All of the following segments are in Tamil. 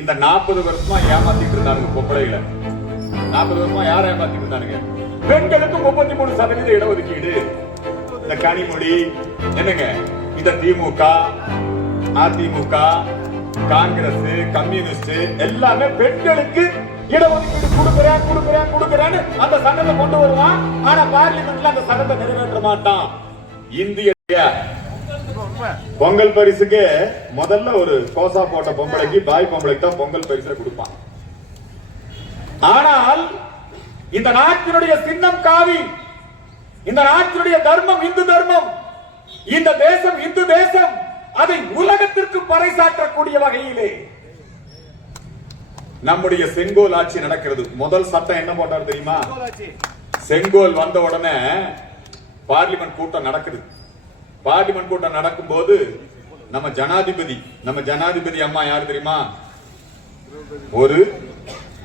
இந்த நாற்பது வருஷமா ஏமாத்திட்டு இருந்தானுங்க பொம்பளைகளை. நாற்பது வருஷமா யார ஏமாத்திட்டு இருந்தானுங்க? பெண்களுக்கு முப்பத்தி மூணு சதவீத இடஒதுக்கீடு. இந்த கனிமொழி என்னங்க? இந்த திமுக அதிமுக காங்கிரஸ் கம்யூனிஸ்ட் எல்லாமே பெண்களுக்கு இடஒதுக்கீடு கொடுக்குறேன் கொடுக்குறேன் கொடுக்குறேன்னு அந்த சட்டத்தை கொண்டு வருவான். ஆனா பார்லிமெண்ட்ல அந்த சட்டத்தை நிறைவேற்ற மாட்டான். இந்திய பொங்கல் பரிசுக்கு முதல்ல ஒரு கோசா போட்ட பொம்பளைக்கு பாய் பொம்பளைக்கு தான் பொங்கல் பரிசை கொடுப்பான் ஆனால் இந்த நாட்டினுடைய சின்னம் காவி இந்த நாட்டினுடைய தர்மம் இந்து தர்மம் இந்த தேசம் இந்து தேசம் அதை உலகத்திற்கு பறைசாற்றக்கூடிய வகையிலே நம்முடைய செங்கோல் ஆட்சி நடக்கிறது. முதல் சட்டம் என்ன போட்டார் தெரியுமா? செங்கோல் வந்த உடனே பார்லிமெண்ட் கூட்டம் நடக்குது. பார்லிமெண்ட் கூட்டம் நடக்கும் போது நம்ம ஜனாதிபதி நம்ம ஜனாதிபதி அம்மா யாரு தெரியுமா? ஒரு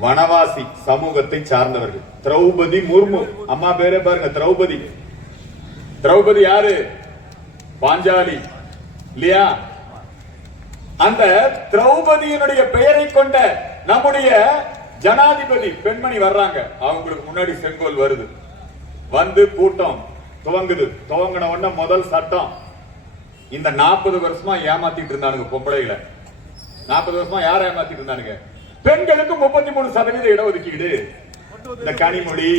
வனவாசி சமூகத்தை சார்ந்தவர்கள். திரௌபதி முர்மு. அம்மா பேரே பாருங்க திரௌபதி. திரௌபதி யாரு? பாஞ்சாலி. இல்லையா? அந்த திரௌபதியினுடைய பெயரை கொண்ட நம்முடைய ஜனாதிபதி பெண்மணி வர்றாங்க. அவங்களுக்கு முன்னாடி செங்கோல் வருது. வந்து கூட்டம். துவங்குது. துவங்கின உடனே முதல் சட்டம் இந்த நாற்பது வருஷமா ஏமாத்திட்டு இருந்தானுங்க பொம்பளைகளை. நாற்பது வருஷமா யார் ஏமாத்திட்டு இருந்தானுங்க? பெண்களுக்கு முப்பத்தி மூணு சதவீத இடஒதுக்கீடு. இந்த கனிமொழி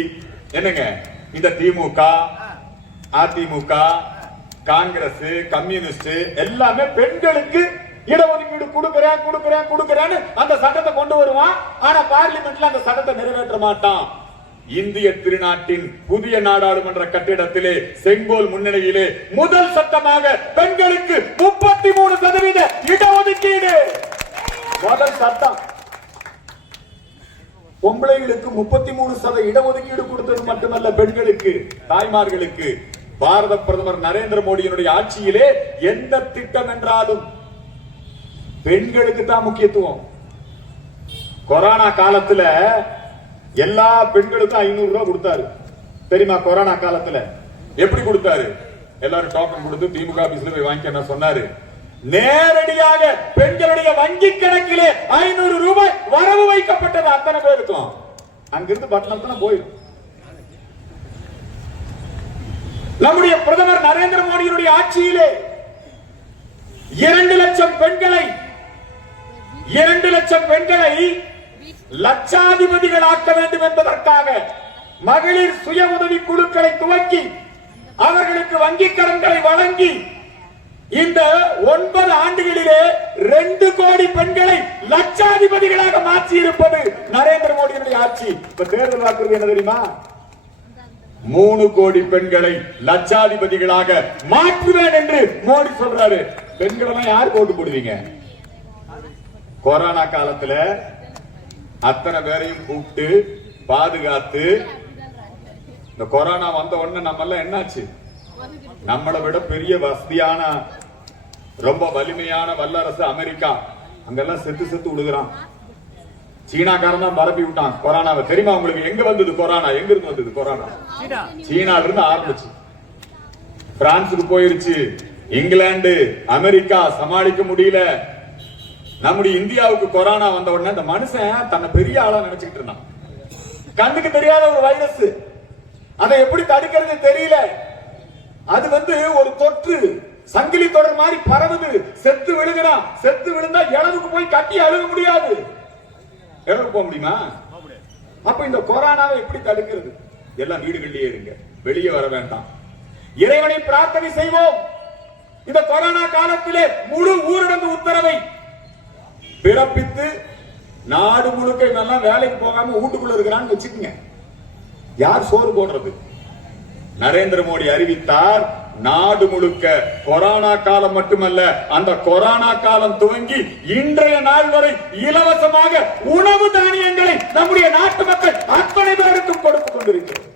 என்னங்க? இந்த திமுக அதிமுக காங்கிரஸ் கம்யூனிஸ்ட் எல்லாமே பெண்களுக்கு இடஒதுக்கீடு கொடுக்கிறேன் கொடுக்கிறேன் கொடுக்கிறேன்னு அந்த சட்டத்தை கொண்டு வருவான். ஆனா பார்லிமெண்ட்ல அந்த சட்டத்தை நிறைவேற்ற மாட்டான். இந்திய திருநாட்டின் புதிய நாடாளுமன்ற கட்டிடத்திலே செங்கோல் முன்னணியிலே முதல் சட்டமாக பெண்களுக்கு முப்பத்தி மூணு சதவீத இடஒதுக்கீடு. முதல் சட்டம். பொம்பளைகளுக்கு முப்பத்தி மூணு சத இடஒதுக்கீடு கொடுத்தது மட்டுமல்ல பெண்களுக்கு தாய்மார்களுக்கு. பாரத பிரதமர் நரேந்திர மோடியினுடைய ஆட்சியிலே எந்த திட்டம் என்றாலும் பெண்களுக்கு தான் முக்கியத்துவம். கொரோனா காலத்துல எல்லா பெண்களுக்கும் ஐநூறு ரூபாய் கொடுத்தாரு. தெரியுமா கொரோனா காலத்துல? எப்படி கொடுத்தாரு? எல்லாரும் டோக்கன் கொடுத்து திமுக ஆபீஸ்ல போய் வாங்கிக்க என்ன சொன்னாரு? நேரடியாக பெண்களுடைய வங்கி கணக்கிலே ஐநூறு ரூபாய் வரவு வைக்கப்பட்டது அத்தனை பேருக்கும். அங்கிருந்து பட்டணத்துல போயிடும் நம்முடைய பிரதமர் நரேந்திர மோடியினுடைய ஆட்சியிலே இரண்டு லட்சம் பெண்களை இரண்டு லட்சம் பெண்களை லட்சாதிபதிகள் ஆக்க வேண்டும் என்பதற்காக மகளிர் சுய உதவி குழுக்களை துவக்கி அவர்களுக்கு வங்கிக் கடன்களை வழங்கி இந்த ஒன்பது ஆண்டுகளிலே ரெண்டு கோடி பெண்களை லட்சாதிபதிகளாக மாற்றி இருப்பது நரேந்திர மோடியினுடைய ஆட்சி. இப்ப தேர்தல் வாக்குறுதி என்ன தெரியுமா? மூணு கோடி பெண்களை லட்சாதிபதிகளாக மாற்றுவேன் என்று மோடி சொல்றாரு. பெண்களை யார் போட்டு போடுவீங்க? கொரோனா காலத்துல அத்தனை பேரையும் கூப்பிட்டு பாதுகாத்து இந்த கொரோனா வந்த உடனே நம்ம எல்லாம் என்னாச்சு? நம்மளை விட பெரிய வசதியான ரொம்ப வலிமையான வல்லரசு அமெரிக்கா. அங்கெல்லாம் செத்து செத்து விடுகிறான் சீனாக்காரன் தான் பரப்பி விட்டான் கொரோனாவை. தெரியுமா உங்களுக்கு? எங்க வந்தது கொரோனா? எங்க இருந்து வந்தது கொரோனா? சீனால இருந்து ஆரம்பிச்சு. பிரான்சுக்கு போயிருச்சு. இங்கிலாந்து அமெரிக்கா சமாளிக்க முடியல. நம்முடைய இந்தியாவுக்கு கொரோனா வந்த உடனே இந்த மனுஷன் தன்னை பெரிய ஆளா நினைச்சுக்கிட்டு இருந்தான். கண்ணுக்கு தெரியாத ஒரு வைரஸ் அதை எப்படி தடுக்கிறது தெரியல. அது வந்து ஒரு தொற்று. சங்கிலி தொடர் மாதிரி பரவுது. செத்து விழுகிறான் செத்து விழுந்தா இளவுக்கு போய் கட்டி அழுக முடியாது. இளவுக்கு போக முடியுமா? அப்ப இந்த கொரோனாவை எப்படி தடுக்கிறது? எல்லாம் வீடுகளிலேயே இருங்க. வெளியே வர வேண்டாம். இறைவனை பிரார்த்தனை செய்வோம். இந்த கொரோனா காலத்திலே முழு ஊரடங்கு உத்தரவை பிறப்பித்து நாடு முழுக்க இவெல்லாம் வேலைக்கு போகாம வீட்டுக்குள்ள இருக்கிறான்னு வச்சுக்கோங்க. யார் சோறு போடுறது? நரேந்திர மோடி அறிவித்தார் நாடு முழுக்க கொரோனா காலம் மட்டுமல்ல அந்த கொரோனா காலம் துவங்கி இன்றைய நாள் வரை இலவசமாக உணவு தானியங்களை நம்முடைய நாட்டு மக்கள் அத்தனை பேருக்கும் கொடுத்து கொண்டிருக்கிறோம்.